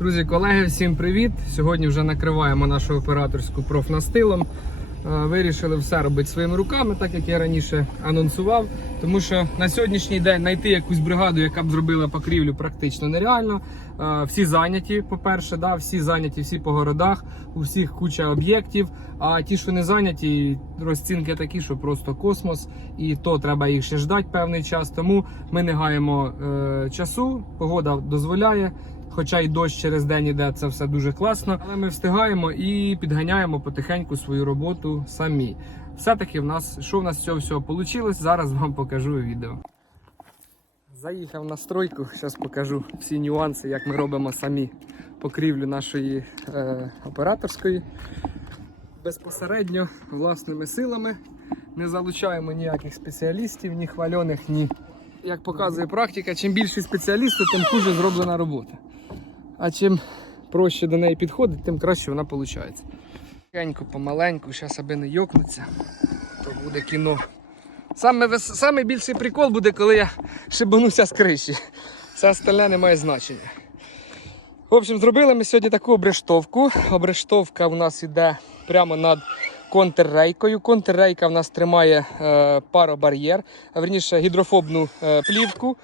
Друзі, колеги, всім привіт! Сьогодні вже накриваємо нашу операторську профнастилом. Е, Вирішили все робити своїми руками, так як я раніше анонсував. Тому що на сьогоднішній день знайти якусь бригаду, яка б зробила покрівлю, практично нереально. Е, Всі зайняті, по-перше, да, всі зайняті, всі по городах, у всіх куча об'єктів. А ті, що не зайняті, розцінки такі, що просто космос, і то треба їх ще ждати певний час. Тому ми не гаємо е, часу, погода дозволяє. Хоча й дощ через день іде, це все дуже класно. Але ми встигаємо і підганяємо потихеньку свою роботу самі. Все-таки в нас, що в нас з цього всього вийшло, зараз вам покажу відео. Заїхав на стройку, зараз покажу всі нюанси, як ми робимо самі покрівлю нашої е, операторської. Безпосередньо власними силами. Не залучаємо ніяких спеціалістів, ні хвальоних, ні. Як показує практика, чим більше спеціалістів, тим хуже зроблена робота. А чим проще до неї підходить, тим краще вона виходить. Тихенько, помаленьку, зараз аби не йокнеться, то буде кіно. Саме. Саме більший прикол буде, коли я шибануся з криші. Все остальне не має значення. В общем, зробили ми сьогодні таку обрештовку. Обрештовка у нас йде прямо над контррейкою. Контррейка в нас тримає е, паробар'єр, а верніше гідрофобну е, плівку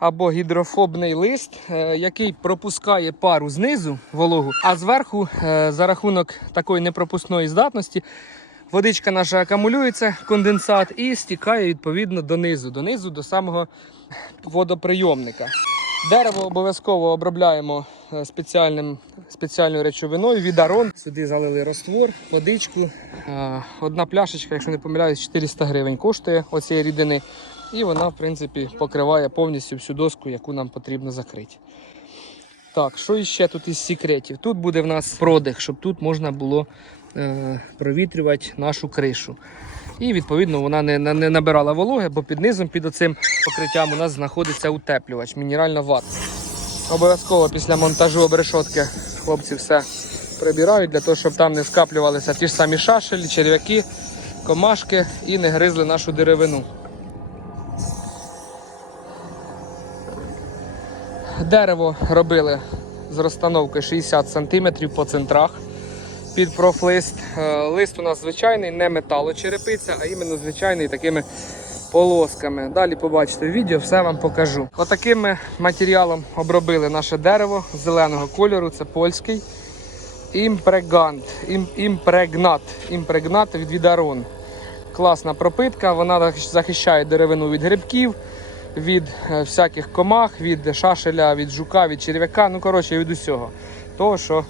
або гідрофобний лист, е, який пропускає пару знизу вологу, а зверху, е, за рахунок такої непропускної здатності, водичка наша акумулюється, конденсат, і стікає відповідно донизу, донизу до самого водоприйомника. Дерево обов'язково обробляємо е, спеціальним, спеціальною речовиною відарон. Сюди залили роствор, водичку. Одна пляшечка, якщо не помиляюсь, 400 гривень коштує оцієї рідини. І вона, в принципі, покриває повністю всю доску, яку нам потрібно закрити. Так, що іще тут із секретів? Тут буде в нас продих, щоб тут можна було е, провітрювати нашу кришу. І відповідно вона не, не набирала вологи, бо під низом, під оцим покриттям у нас знаходиться утеплювач, мінеральна вата. Обов'язково після монтажу обрешотки хлопці все прибирають для того, щоб там не скаплювалися ті ж самі шашелі, черв'яки, комашки і не гризли нашу деревину. Дерево робили з розстановки 60 см по центрах під профлист. Е, Лист у нас звичайний, не металочерепиця, а іменно звичайний такими полосками. Далі побачите відео, все вам покажу. Отаким ми матеріалом обробили наше дерево зеленого кольору, це польський. Імпрегант, ім, імпрегнат, імпрегнат від Відарон. Класна пропитка, вона захищає деревину від грибків, від е, всяких комах, від шашеля, від жука, від черв'яка, ну коротше від усього. Того, що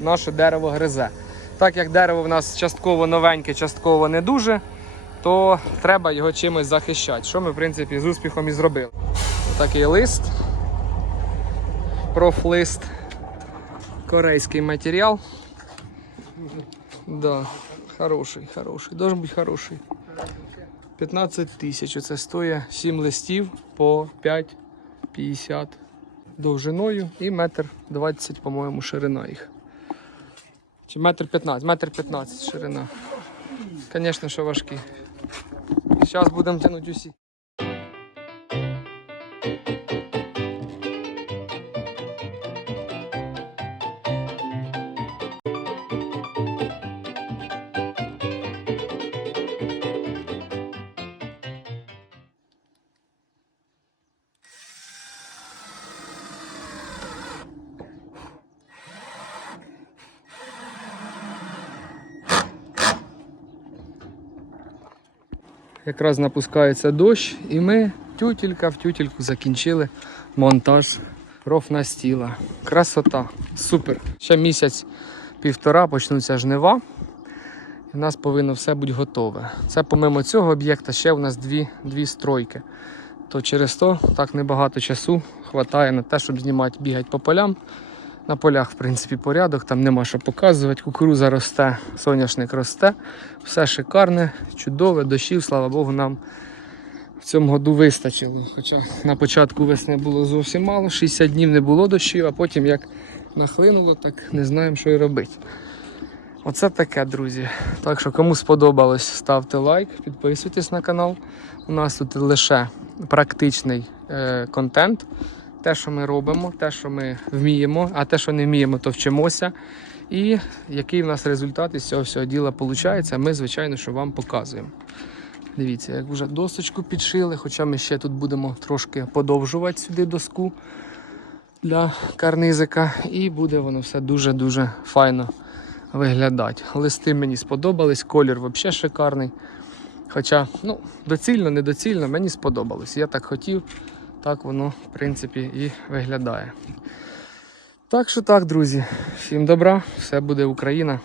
наше дерево гризе. Так як дерево в нас частково новеньке, частково не дуже, то треба його чимось захищати. Що ми, в принципі, з успіхом і зробили. Такий лист. Профлист. Корейський матеріал. Да, хороший, хороший. Должен бути хороший. 15 тисяч. Оце стоїть 7 листів по 5,50 довжиною і метр 20, по-моєму, ширина їх. Чи метр 15, метр 15 ширина. Звісно, що важкі. Зараз будемо тягнути усі. Якраз напускається дощ, і ми тютілька в тютільку закінчили монтаж профнастіла. Красота, супер. Ще місяць-півтора почнуться жнива. І в нас повинно все бути готове. Це помимо цього об'єкта ще у нас дві, дві стройки. То через то так небагато часу вистачає на те, щоб знімати, бігати по полям. На полях, в принципі, порядок, там нема що показувати. Кукуруза росте, соняшник росте. Все шикарне, чудове, дощів, слава Богу, нам в цьому году вистачило. Хоча на початку весни було зовсім мало, 60 днів не було дощів, а потім як нахлинуло, так не знаємо, що й робити. Оце таке, друзі. Так що, кому сподобалось, ставте лайк, підписуйтесь на канал. У нас тут лише практичний е, контент. Те, що ми робимо, те, що ми вміємо, а те, що не вміємо, то вчимося. І який в нас результат із цього всього діла виходить, ми, звичайно, що вам показуємо. Дивіться, як вже досочку підшили, хоча ми ще тут будемо трошки подовжувати сюди доску для карнизика, і буде воно все дуже-дуже файно виглядати. Листи мені сподобались, колір взагалі шикарний. Хоча, ну, доцільно, недоцільно, мені сподобалось. Я так хотів, так воно, в принципі, і виглядає. Так що так, друзі, всім добра, все буде Україна.